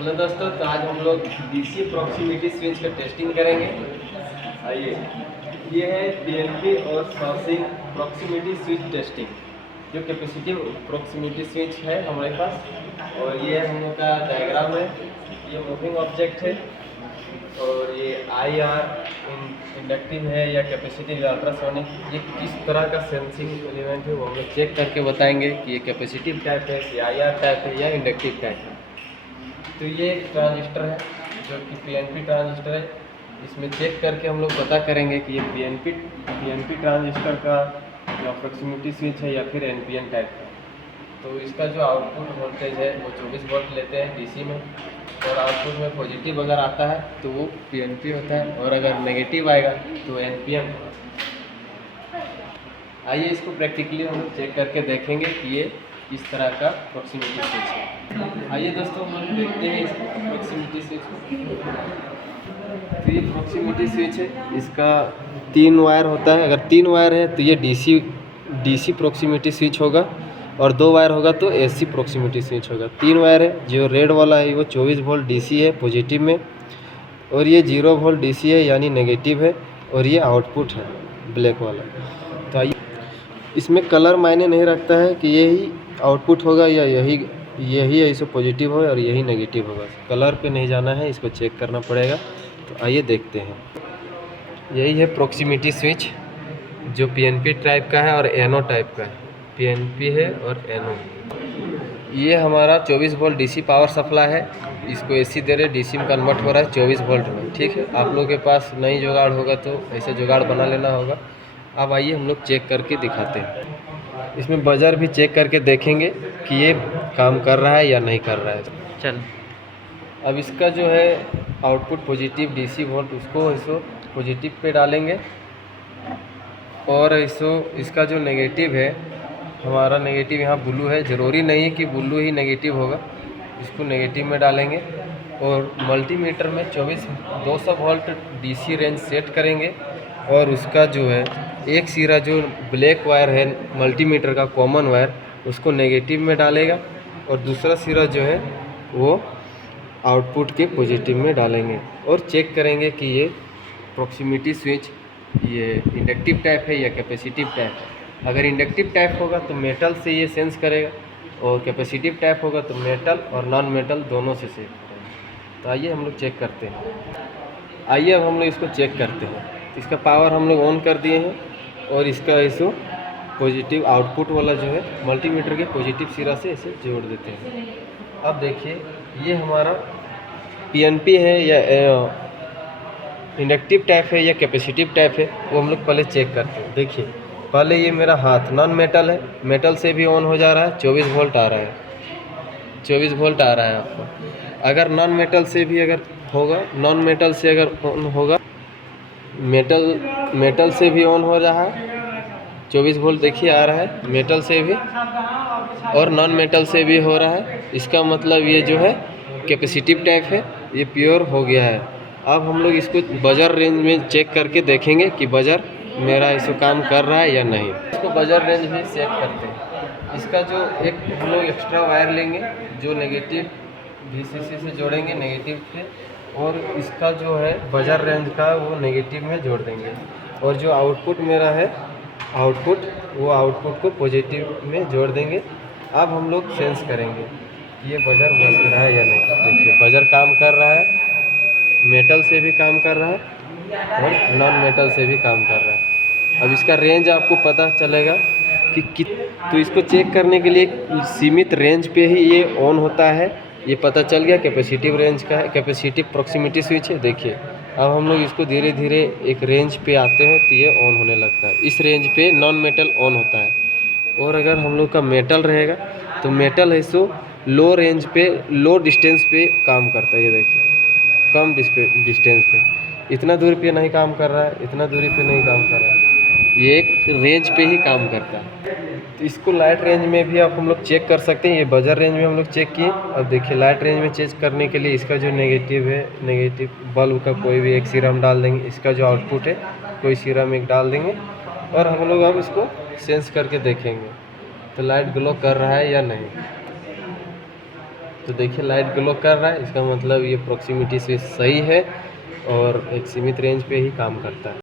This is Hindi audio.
हेलो दोस्तों, तो आज हम लोग डीसी प्रॉक्सिमिटी स्विच का टेस्टिंग करेंगे। आइए, ये है पीएनपी और सोर्सिंग प्रॉक्सिमिटी स्विच टेस्टिंग, जो कैपेसिटिव प्रॉक्सिमिटी स्विच है हमारे पास। और ये हम लोग का डायग्राम है, ये मूविंग ऑब्जेक्ट है। और ये IR इंडक्टिव है या कैपेसिटिव या अल्ट्रासोनिक, ये किस तरह का सेंसिंग एलिमेंट है वो हम लोग चेक करके बताएंगे कि ये कैपेसिटिव टाइप है, कि IR टाइप है या इंडक्टिव टाइप है। तो ये एक ट्रांजिस्टर है जो कि पीएनपी ट्रांजिस्टर है। इसमें चेक करके हम लोग पता करेंगे कि ये पीएनपी ट्रांजिस्टर का जो प्रॉक्सिमिटी स्विच है या फिर एनपीएन टाइप का। तो इसका जो आउटपुट वोल्टेज है वो 24 वोल्ट लेते हैं डीसी में, और आउटपुट में पॉजिटिव अगर आता है तो वो पीएनपी होता है, और अगर नेगेटिव आएगा तो एनपीएन। आइए इसको प्रैक्टिकली हम लोग चेक करके देखेंगे कि ये इस तरह का प्रॉक्सिमिटी स्विच है। आइए दोस्तों, हम लोग देखते हैं इस प्रॉक्सिमिटी स्विच को। तो ये प्रॉक्सिमिटी स्विच है, इसका 3 वायर होता है। अगर 3 वायर है तो ये डीसी प्रॉक्सिमिटी स्विच होगा, और 2 वायर होगा तो एसी प्रॉक्सिमिटी स्विच होगा। 3 वायर है, जो रेड वाला है वो 24 वोल्ट डीसी है पॉजिटिव में, और ये 0 वोल्ट डीसी है यानी नेगेटिव है, और ये आउटपुट है ब्लैक वाला। तो आइए, इसमें कलर मायने नहीं रखता है कि यही आउटपुट होगा या यही ऐसे पॉजिटिव हो और यही नेगेटिव होगा। कलर पे नहीं जाना है, इसको चेक करना पड़ेगा। तो आइए देखते हैं। यही है प्रॉक्सिमिटी स्विच, जो पीएनपी टाइप का है और एनो टाइप का है। पीएनपी है और एनो। ये हमारा 24 वोल्ट डीसी पावर सप्लाई है। इसको एसी दे रहे, डीसी में कन्वर्ट हो रहा है 24 वोल्ट में। ठीक है, आप लोगों के पास नई जुगाड़ होगा तो ऐसे जुगाड़ बना लेना होगा। अब आइए हम लोग चेक करके दिखाते हैं। इसमें बजर भी चेक करके देखेंगे कि ये काम कर रहा है या नहीं कर रहा है। चल, अब इसका जो है आउटपुट पॉजिटिव डीसी वोल्ट, उसको इसको पॉजिटिव पे डालेंगे, और इसका जो नेगेटिव है, हमारा नेगेटिव यहाँ ब्लू है। ज़रूरी नहीं है कि ब्लू ही नेगेटिव होगा, इसको नेगेटिव में डालेंगे। और मल्टीमीटर में 200 वोल्ट डीसी रेंज सेट करेंगे, और उसका जो है एक सिरा जो ब्लैक वायर है मल्टीमीटर का कॉमन वायर, उसको नेगेटिव में डालेगा, और दूसरा सिरा जो है वो आउटपुट के पॉजिटिव में डालेंगे, और चेक करेंगे कि ये प्रॉक्सिमिटी स्विच ये इंडक्टिव टाइप है या कैपेसिटिव टाइप है। अगर इंडक्टिव टाइप होगा तो मेटल से ये सेंस करेगा, और कैपेसिटिव टाइप होगा तो मेटल और नॉन मेटल दोनों से सेंस करेगा। तो आइए हम लोग चेक करते हैं। आइए अब हम लोग इसको चेक करते हैं। इसका पावर हम लोग ऑन कर दिए हैं, और इसका इसको पॉजिटिव आउटपुट वाला जो है मल्टीमीटर के पॉजिटिव सिरा से इसे जोड़ देते हैं। अब देखिए, ये हमारा पीएनपी है या इंडक्टिव टाइप है या कैपेसिटिव टाइप है, वो हम लोग पहले चेक करते हैं। देखिए, पहले ये मेरा हाथ नॉन मेटल है, मेटल से भी ऑन हो जा रहा है, 24 वोल्ट आ रहा है, 24 वोल्ट आ रहा है आपको। अगर नॉन मेटल से भी अगर होगा, नॉन मेटल से अगर ऑन होगा, मेटल से भी ऑन हो रहा है, 24 वोल्ट देखिए आ रहा है मेटल से भी, और नॉन मेटल से भी हो रहा है। इसका मतलब ये जो है कैपेसिटिव टाइप है, ये प्योर हो गया है। अब हम लोग इसको बजर रेंज में चेक करके देखेंगे कि बजर मेरा इसको काम कर रहा है या नहीं। इसको बजर रेंज में चेक करते हैं। इसका जो एक हम लोग एक्स्ट्रा वायर लेंगे, जो नेगेटिव VCC से जोड़ेंगे नेगेटिव पे, और इसका जो है बजर रेंज का वो नेगेटिव में जोड़ देंगे, और जो आउटपुट मेरा है वो आउटपुट को पॉजिटिव में जोड़ देंगे। अब हम लोग सेंस करेंगे ये बजर बज रहा है या नहीं। देखिए, बजर काम कर रहा है, मेटल से भी काम कर रहा है और नॉन मेटल से भी काम कर रहा है। अब इसका रेंज आपको पता चलेगा कि तो इसको चेक करने के लिए सीमित रेंज पे ही ये ऑन होता है, ये पता चल गया। कैपेसिटिव रेंज का है, कैपेसिटिव प्रॉक्सिमिटी स्विच है। देखिए, अब हम लोग इसको धीरे धीरे एक रेंज पे आते हैं तो ये ऑन होने लगता है। इस रेंज पे नॉन मेटल ऑन होता है, और अगर हम लोग का मेटल रहेगा तो मेटल है सो लो रेंज पे, लो डिस्टेंस पे काम करता है। ये देखिए, कम डिस्टेंस पे, इतना दूरी पे नहीं काम कर रहा है, इतना दूरी पे नहीं काम कर रहा है, ये एक रेंज पे ही काम करता है। तो इसको लाइट रेंज में भी आप हम लोग चेक कर सकते हैं। ये बजर रेंज में हम लोग चेक किए। अब देखिए, लाइट रेंज में चेक करने के लिए इसका जो नेगेटिव है, नेगेटिव बल्ब का कोई भी एक सिरा हम डाल देंगे, इसका जो आउटपुट है कोई सिरा में एक डाल देंगे, और हम लोग अब इसको सेंस करके देखेंगे तो लाइट ग्लो कर रहा है या नहीं। तो देखिए लाइट ग्लो कर रहा है, इसका मतलब ये प्रॉक्सिमिटी स्विच सही है और एक सीमित रेंज पे ही काम करता है।